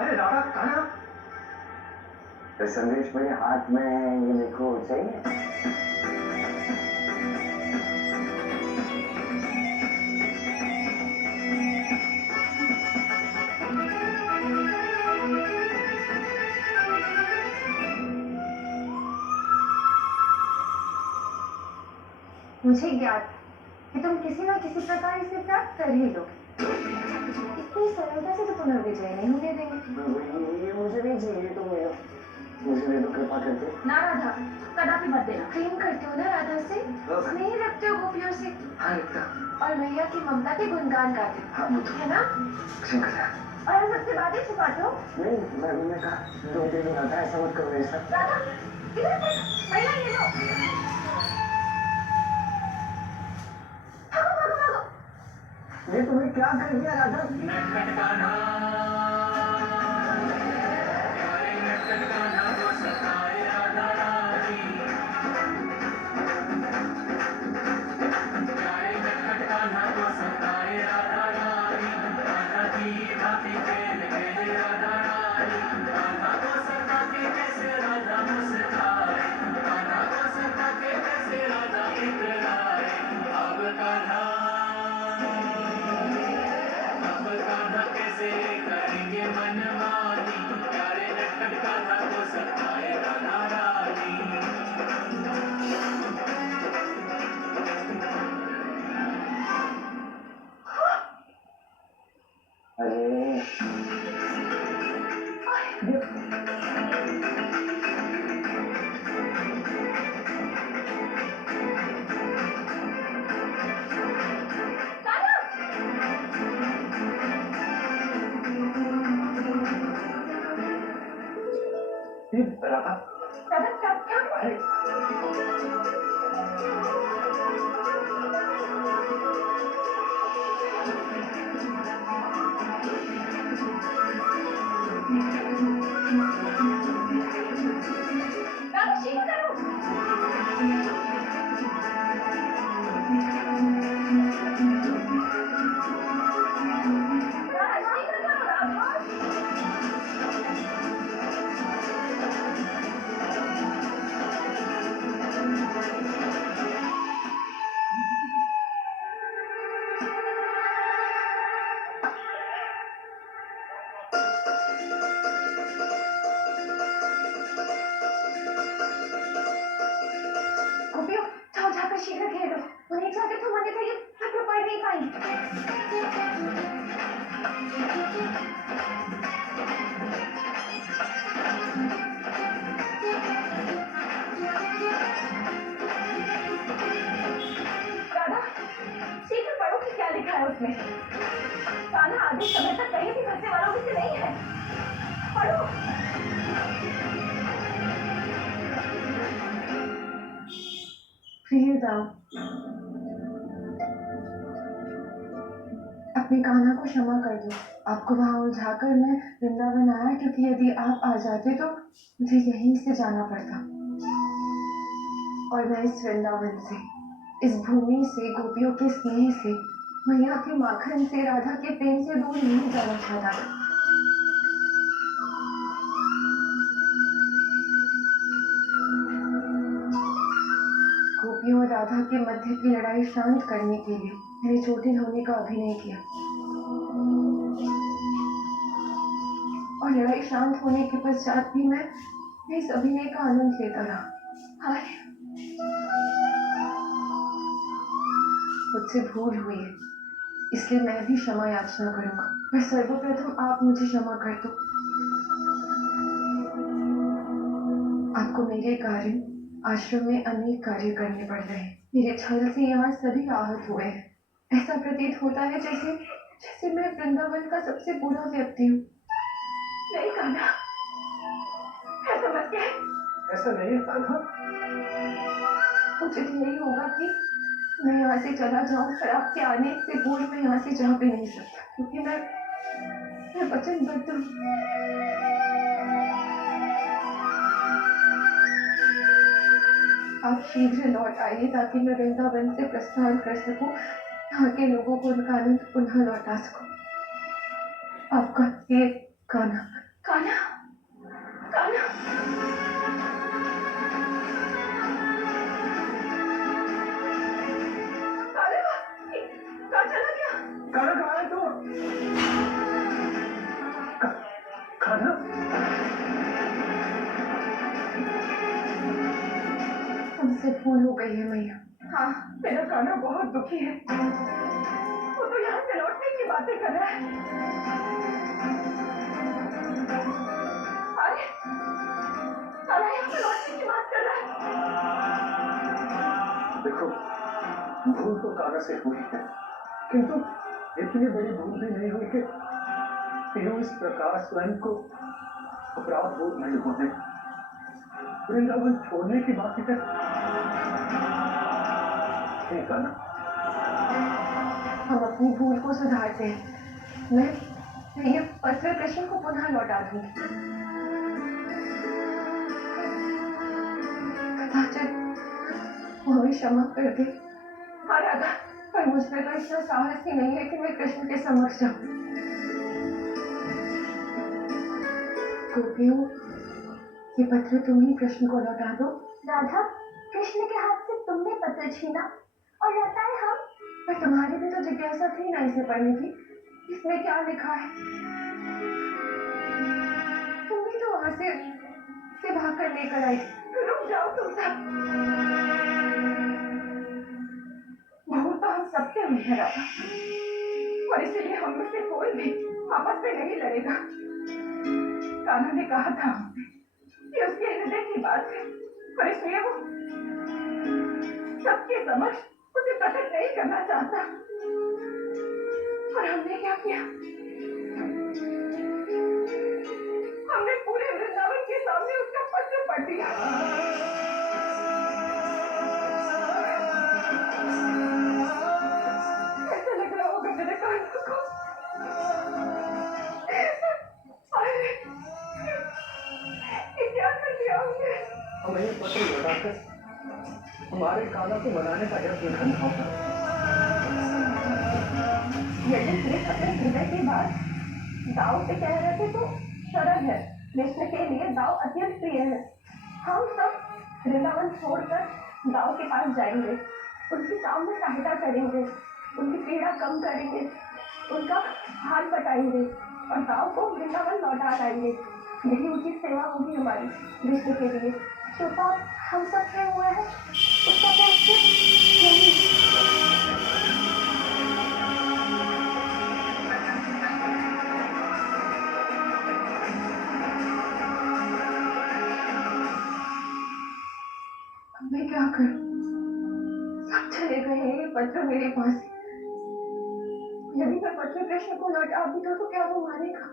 अरे राधा कहाँ? तो संदेश मेरे हाथ में ये देखो, चाहिए? मुझे ज्ञात कि तुम किसी न किसी प्रकार इसे प्राप्त कर ही लोगे। इतनी सरलता से तो पुनर्विजय नहीं होने देंगे। ये मुझे नहीं चाहिए, तुम ले लो। मुझे दे दो कृपा करके। ना राधा, कदापि मत देना। प्रेम करते हो ना राधा से? स्नेह रखते हो गोपियों से? हाँ रखता। और मैया की ममता के गुणगान गाते हो? हाँ वो तो है ना? श्रृंखला। और सबसे बातें छुपाते हो? नहीं, मैंने कहा दो दे दो राधा, ऐसा मत करो ऐसा। राधा, इधर देखो, मैया ये लो। भागो भागो भागो। ये तुम्हें क्या कर दिया राधा? राधा, राधा क्या? अरे राधा शीघ्र करो। राधा शीघ्र करो राधा। गोपियों, जाओ जाकर शीघ्र खेलो। उन्हें जाकर तुम अन्यथा ये पत्र पढ़ नहीं पाएंगे। राधा, शीघ्र पढ़ो कि क्या लिखा है उसमें। कान्हा आधे समय तक कहीं भी फंसने वालों में से नहीं है। पढ़ो। प्रिय दाऊ, अपने कान्हा को क्षमा कर दो। आपको वहां उलझाकर मैं वृंदावन आया, क्योंकि यदि आप आ जाते तो मुझे यहीं से जाना पड़ता। और मैं इस वृंदावन से, इस भूमि से, गोपियों के स्नेह से, मैया के माखन से, राधा के प्रेम से दूर नहीं जाना चाहता। गोपियों और राधा के मध्य की लड़ाई शांत करने के लिए मैंने चोटिल होने का अभिनय किया, और लड़ाई शांत होने के पश्चात भी मैं इस अभिनय का आनंद लेता रहा। हाय, मुझसे भूल हुई है, इसलिए मैं भी क्षमा याचना करूंगा। पर सर्वप्रथम आप मुझे क्षमा कर दो। आपको मेरे कारण आश्रम में अनेक कार्य करने पड़ रहे हैं। मेरे छल से यहाँ सभी आहत हुए हैं। ऐसा प्रतीत होता है जैसे जैसे मैं वृंदावन का सबसे बुरा व्यक्ति हूँ। नहीं कान्हा, ऐसा मत कह। ऐसा नहीं है कान्हा। मुझे यही होगा कि मैं यहाँ से चला जाऊँ, पर आपके आने से पूर्व मैं यहाँ से जा भी नहीं सकता, क्योंकि मैं वचनबद्ध हूँ। आप शीघ्र लौट आइए ताकि मैं वृंदावन से प्रस्थान कर सकूं, यहाँ के लोगों को उनका आनंद पुनः लौटा सकूं। आपका ये कान्हा। कान्हा, कान्हा, कान्हा, कहाँ चला गया? कान्हा कहाँ है तू? कान्हा? हमसे भूल हो गई है मैया। हाँ, मेरा कान्हा बहुत दुखी है। वो तो यहाँ से लौटने की बातें कर रहा है। अरे, कान्हा यहाँ से लौटने की बात कर रहा है। देखो, भूल तो कान्हा से हुई है, किंतु इतनी बड़ी भूल भी नहीं हुई कि यूं इस प्रकार स्वयं को अपराध बोध नहीं होने, वृंदावन छोड़ने की बात है। ठीक है ना? हम अपनी भूल को सुधारते हैं। मैं ये पत्र कृष्ण को पुनः लौटा दूंगी। कदाचित वो हमें क्षमा कर दे। हाँ राधा, पर मुझ में तो इतना साहस ही नहीं है कि मैं कृष्ण के समक्ष जाऊं। गोपियों, ये पत्र तुम ही कृष्ण को लौटा दो। राधा, कृष्ण के हाथ से तुमने पत्र छीना और लौटाए हम। पर तुम्हारी भी तो जिज्ञासा थी ना इसे पढ़ने की। इसमें क्या लिखा है? तुम भी तो वहां से भागकर लेकर आई। रुक जाओ तुम सब। भूल तो हम सबसे हुई है राधा, और इसीलिए हम में से कोई भी आपस में नहीं लड़ेगा। कान्हा ने कहा था हमसे कि उसके हृदय की बात है, और इसलिए वो सबके समक्ष उसे प्रकट नहीं करना चाहता। और हमने क्या किया? हमने पूरे वृंदावन के सामने उसका पत्र पढ़ दिया। कैसा लग रहा होगा मेरे कान्हा को? क्या कर दिया हमने? हमें ये पत्र लौटाकर हमारे कान्हा को मनाने का यत्न करना होगा। यदि सिर्फ अपने हृदय की बात दाव से कह रहे थे तो सरल है। कृष्ण के लिए दाव अत्यंत प्रिय है। हम सब वृंदावन छोड़कर दाव के पास जाएंगे, उनकी सामने सहायता करेंगे, उनकी पीड़ा कम करेंगे, उनका हाथ बटाएंगे और दाव को वृंदावन लौटा लाएंगे। यही उनकी सेवा होगी हमारी कृष्ण के लिए। जो बात हम सब से हुआ है उसका प्रायश्चित यही है। मैं क्या करूं? सब चले गए हैं, ये पत्र मेरे पास है। यदि मैं पत्र कृष्ण को लौटा भी दूं तो क्या वो मानेगा?